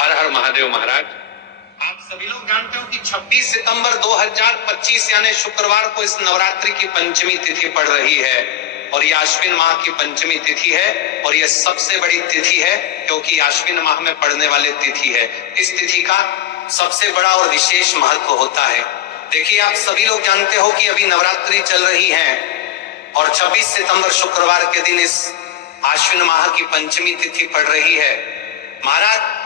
हर हर महादेव महाराज। आप सभी लोग जानते हो कि 26 सितंबर 2025 यानी शुक्रवार को इस नवरात्रि की पंचमी तिथि पड़ रही है और ये आश्विन माह की पंचमी तिथि है और ये सबसे बड़ी तिथि है क्योंकि आश्विन माह में पड़ने वाली तिथि है। इस तिथि का सबसे बड़ा और विशेष महत्व होता है। देखिए, आप सभी लोग जानते हो कि अभी नवरात्रि चल रही है और 26 सितंबर शुक्रवार के दिन इस आश्विन माह की पंचमी तिथि पड़ रही है। महाराज,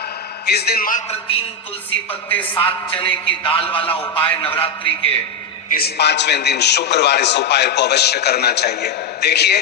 इस दिन मात्र 3 तुलसी पत्ते 7 चने की दाल वाला उपाय नवरात्रि के इस 5वें दिन शुक्रवार इस उपाय को अवश्य करना चाहिए। देखिए,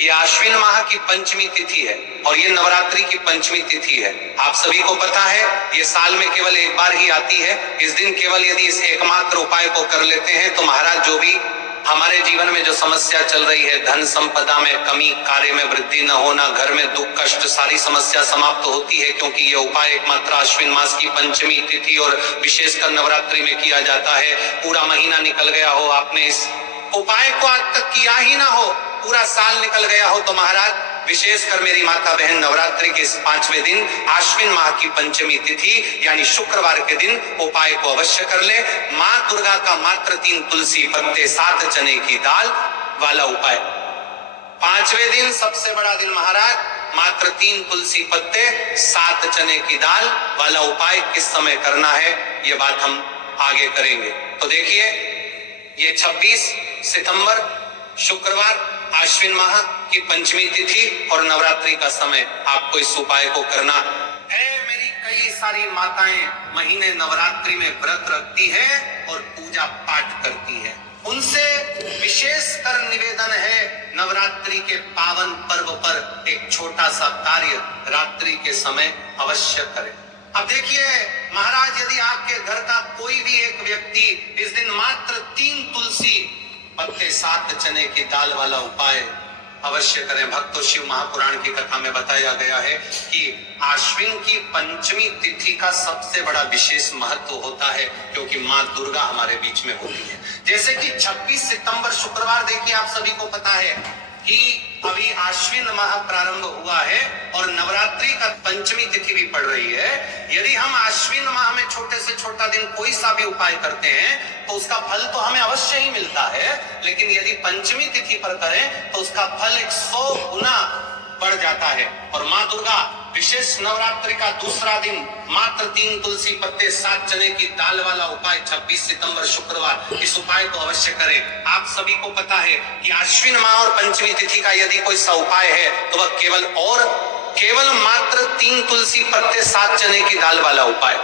ये आश्विन माह की पंचमी तिथि है और ये नवरात्रि की पंचमी तिथि है। आप सभी को पता है ये साल में केवल एक बार ही आती है। इस दिन केवल यदि इस एकमात्र उपाय को कर लेते हैं तो महाराज, जो भी हमारे जीवन में जो समस्या चल रही है, धन संपदा में कमी, कार्य में वृद्धि न होना, घर में दुख कष्ट, सारी समस्या समाप्त होती है क्योंकि ये उपाय एकमात्र आश्विन मास की पंचमी तिथि और विशेषकर नवरात्रि में किया जाता है। पूरा महीना निकल गया हो, आपने इस उपाय को आज तक किया ही ना हो, पूरा साल निकल गया हो, तो महाराज विशेषकर मेरी माता बहन नवरात्रि के इस 5वें दिन आश्विन माह की पंचमी तिथि यानी शुक्रवार के दिन उपाय को अवश्य कर ले। माँ दुर्गा का मात्र 3 तुलसी पत्ते 7 चने की दाल वाला उपाय। 5वें दिन सबसे बड़ा दिन महाराज, मात्र 3 तुलसी पत्ते 7 चने की दाल वाला उपाय किस समय करना है ये बात हम आगे करेंगे। तो देखिए, ये 26 सितंबर शुक्रवार आश्विन माह की पंचमी तिथि और नवरात्रि का समय आपको इस उपाय को करना है। मेरी कई सारी माताएं महीने नवरात्रि में व्रत रखती है और पूजा पाठ करती है। उनसे विशेषकर निवेदन है, नवरात्रि के पावन पर्व पर एक छोटा सा कार्य रात्रि के समय अवश्य करें। अब देखिए महाराज, यदि आपके घर का कोई भी एक व्यक्ति इस दिन मात्र 3 तुलसी पत्ते 7 चने की दाल वाला उपाय अवश्य करें। भक्तों, शिव महापुराण की कथा में बताया गया है कि आश्विन की पंचमी तिथि का सबसे बड़ा विशेष महत्व होता है क्योंकि माँ दुर्गा हमारे बीच में होती है। जैसे कि 26 सितंबर शुक्रवार, देखिए आप सभी को पता है कि अभी आश्विन माह प्रारंभ हुआ है और नवरात्रि का पंचमी तिथि भी पड़ रही है। यदि हम आश्विन माह में छोटे से छोटा दिन कोई सा भी उपाय करते हैं तो उसका फल तो हमें अवश्य ही मिलता है, लेकिन यदि पंचमी तिथि पर करें तो उसका फल 100 गुना बढ़ जाता है। और माँ दुर्गा विशेष नवरात्रि का दूसरा दिन मात्र 3 तुलसी पत्ते 7 चने की दाल वाला उपाय 26 सितंबर शुक्रवार, इस उपाय को अवश्य करें। आप सभी को पता है कि आश्विन माह और पंचमी तिथि का यदि कोई सा उपाय है तो वह केवल मात्र 3 तुलसी पत्ते 7 चने की दाल वाला उपाय।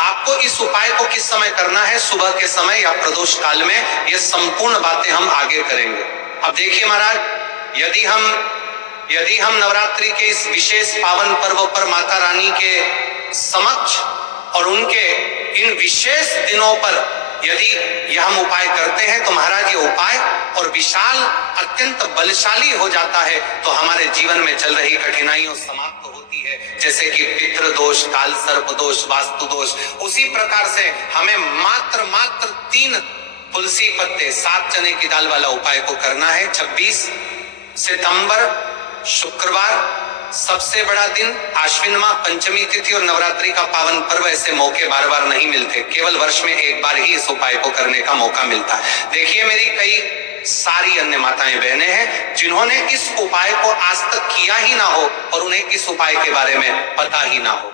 आपको इस उपाय को किस समय करना है, सुबह के समय या प्रदोष काल में, ये संपूर्ण बातें हम आगे करेंगे। अब देखिए महाराज, यदि हम नवरात्रि के इस विशेष पावन पर्व पर माता रानी के समक्ष और उनके इन विशेष दिनों पर यदि यह हम उपाय करते हैं तो महाराज ये उपाय और विशाल अत्यंत बलशाली हो जाता है, तो हमारे जीवन में चल रही कठिनाइयों समाप्त होती है। जैसे कि पितृ दोष, काल सर्प दोष, वास्तु दोष, उसी प्रकार से हमें मात्र 3 तुलसी पत्ते 7 चने की दाल वाला उपाय को करना है। 26 सितंबर शुक्रवार सबसे बड़ा दिन, आश्विन माह पंचमी तिथि और नवरात्रि का पावन पर्व, ऐसे मौके बार बार नहीं मिलते, केवल वर्ष में एक बार ही इस उपाय को करने का मौका मिलता है। देखिए, मेरी कई सारी अन्य माताएं बहनें हैं जिन्होंने इस उपाय को आज तक किया ही ना हो और उन्हें इस उपाय के बारे में पता ही ना हो।